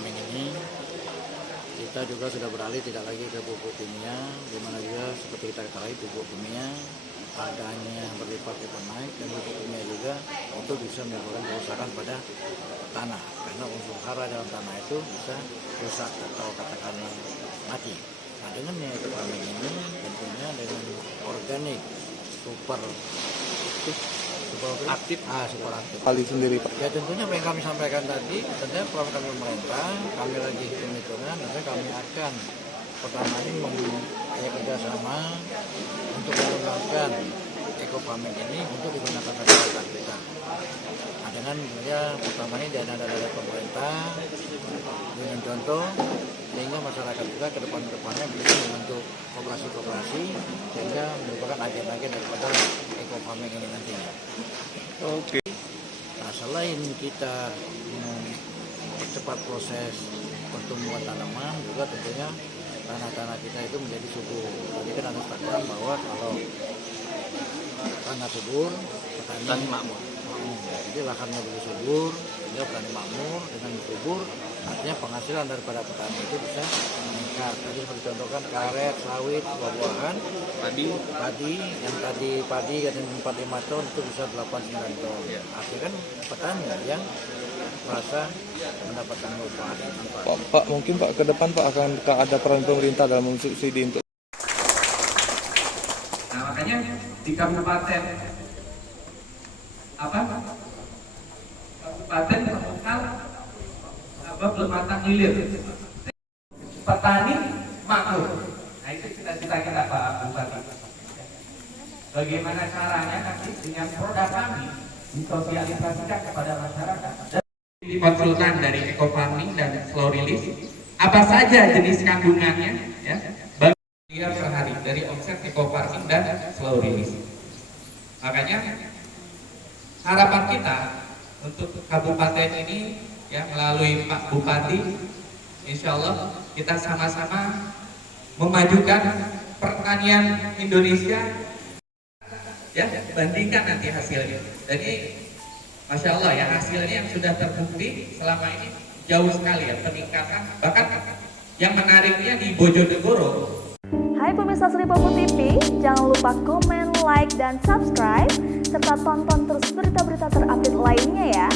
farming ini kita juga sudah beralih tidak lagi ke pupuk kimia, di mana juga seperti kita ketahui pupuk kimia harganya berlipat naik, dan pupuk kimia juga itu bisa menimbulkan kerusakan pada tanah karena unsur hara dalam tanah itu bisa rusak atau katakanlah mati. Nah, dengan eco farming ini tentunya dengan organik super aktif kali sendiri Pak. ya, tentunya apa yang kami sampaikan tadi, tentunya program kami pemerintah, kami lagi hitung-hitungan, nanti kami akan pertama ini mempunyai kerjasama untuk menggunakan eco farming ini untuk digunakan masyarakat kita. Nah, dengan ya pertama ini dana dari pemerintah dengan contoh, sehingga masyarakat juga ke depannya bisa membentuk koperasi sehingga merupakan agen-agen daripada eco farming ini nantinya. Oke. Nah, selain kita mempercepat proses pertumbuhan tanaman, juga tentunya tanah-tanah kita itu menjadi subur. Jadi kan ada standar bahwa kalau tanah subur, petani makmur. Jadi lahannya begitu subur, dia petani makmur dengan subur, artinya penghasilan daripada petani itu bisa meningkat. Tadi seperti contohkan karet, sawit, buah-buahan, padi yang tadi padi kan 4-5 ton itu bisa 8-9 ton. Artinya kan petani yang merasa mendapatkan manfaat. Pak, mungkin Pak ke depan Pak akan ada peran pemerintah dalam mensubsidi untuk. Nah, makanya di kabupaten Pemukal belum matang hilir, petani makmur. Nah, itu cita-cita kita Pak Bupati. Bagaimana caranya nanti dengan produk kami disosialisasikan kepada masyarakat. Di konsultan dari eco farming dan slow release, apa saja jenis kandungannya, ya, bagi dia per hari dari omset eco farming dan slow release. Makanya harapan kita untuk kabupaten ini, ya, melalui Pak Bupati, insya Allah kita sama-sama memajukan pertanian Indonesia, ya, bandingkan nanti hasilnya. Jadi Masya Allah ya, hasilnya yang sudah terbukti selama ini jauh sekali ya peningkatan, bahkan yang menariknya di Bojonegoro. Hai pemirsa Sri Popo TV, jangan lupa komen, like, dan subscribe, serta tonton terus berita-berita terupdate lainnya ya.